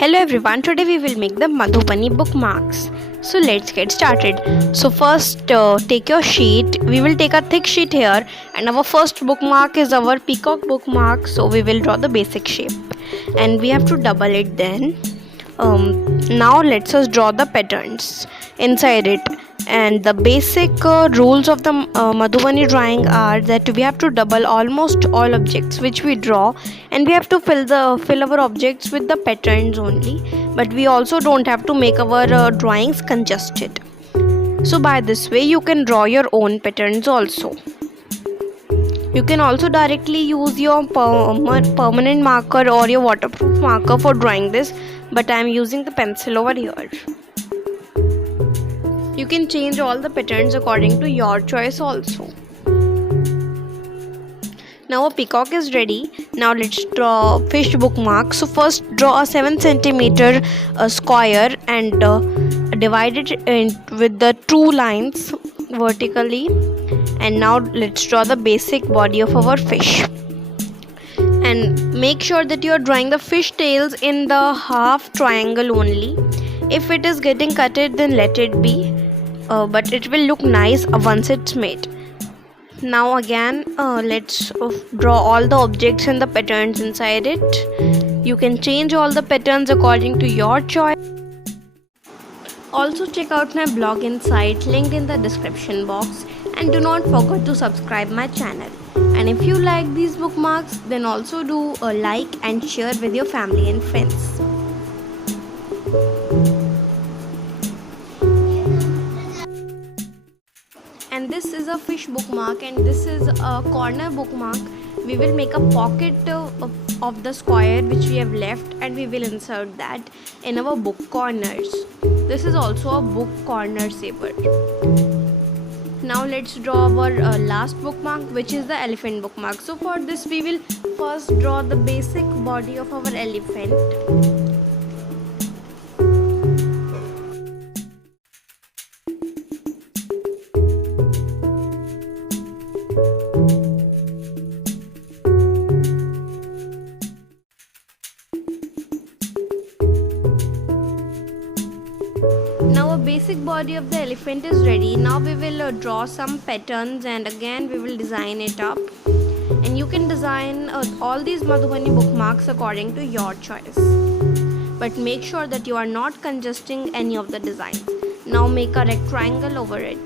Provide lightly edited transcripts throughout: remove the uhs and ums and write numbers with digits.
Hello everyone, today we will make the Madhubani bookmarks. So let's get started. So first take your sheet. We will take a thick sheet here, and our first bookmark is our peacock bookmark. So we will draw the basic shape and we have to double it then. Now let's us draw the patterns inside it. And the basic rules of the Madhubani drawing are that we have to double almost all objects which we draw, and we have to fill our objects with the patterns only, but we also don't have to make our drawings congested. So by this way you can draw your own patterns also. You can also directly use your permanent marker or your waterproof marker for drawing this, but I am using the pencil over here. You can change all the patterns according to your choice also. Now a peacock is ready. Now let's draw fish bookmark. So first draw a 7 cm square and divide it with the two lines vertically. And now let's draw the basic body of our fish. And make sure that you are drawing the fish tails in the half triangle only. If it is getting cutted, then let it be. But it will look nice once it's made. Now again let's draw all the objects and the patterns inside it. You can change all the patterns according to your choice. Also check out my blog inside, linked in the description box, and do not forget to subscribe my channel. And if you like these bookmarks, then also do a like and share with your family and friends. And this is a fish bookmark, and this is a corner bookmark. We will make a pocket of the square which we have left, and we will insert that in our book corners. This is also a book corner saver. Now let's draw our last bookmark, which is the elephant bookmark. So for this we will first draw the basic body of our elephant. Now a basic body of the elephant is ready. Now we will draw some patterns, and again we will design it up. And you can design all these Madhubani bookmarks according to your choice. But make sure that you are not congesting any of the designs. Now make a rectangle over it.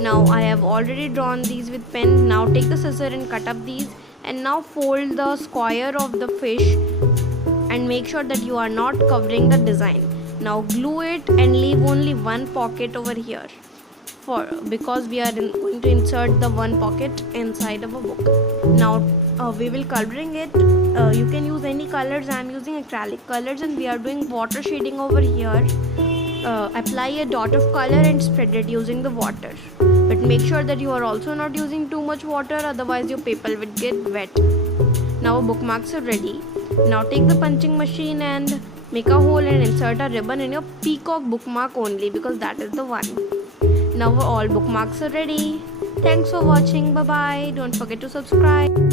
Now I have already drawn these with pen. Now take the scissor and cut up these. And now fold the square of the fish and make sure that you are not covering the design. Now glue it and leave only one pocket over here, because we are going to insert the one pocket inside of a book. Now we will coloring it. You can use any colors. I am using acrylic colors, and we are doing water shading over here. Apply a dot of color and spread it using the water, but make sure that you are also not using too much water, otherwise your paper will get wet. Now our bookmarks are ready. Now take the punching machine and make a hole and insert a ribbon in your peacock bookmark only, because that is the one. Now all bookmarks are ready. Thanks for watching. Bye bye. Don't forget to subscribe.